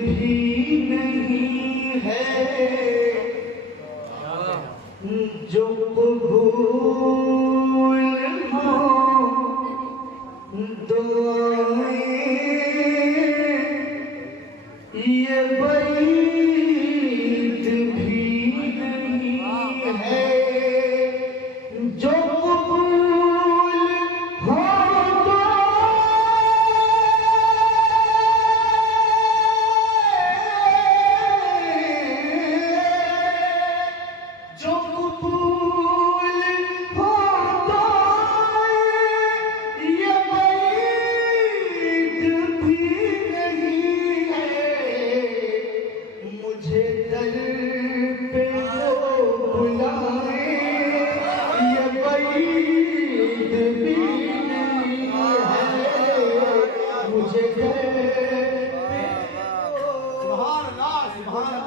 भी नहीं है जो कबूल हो दुआएं, ये बैत भी नहीं है जो कबूल हो जो कबूल हो ये बैत भी नहीं है मुझे दर पे वो बुलाए ये बैत भी नहीं है मुझे दर पे सुभान अल्लाह सुभान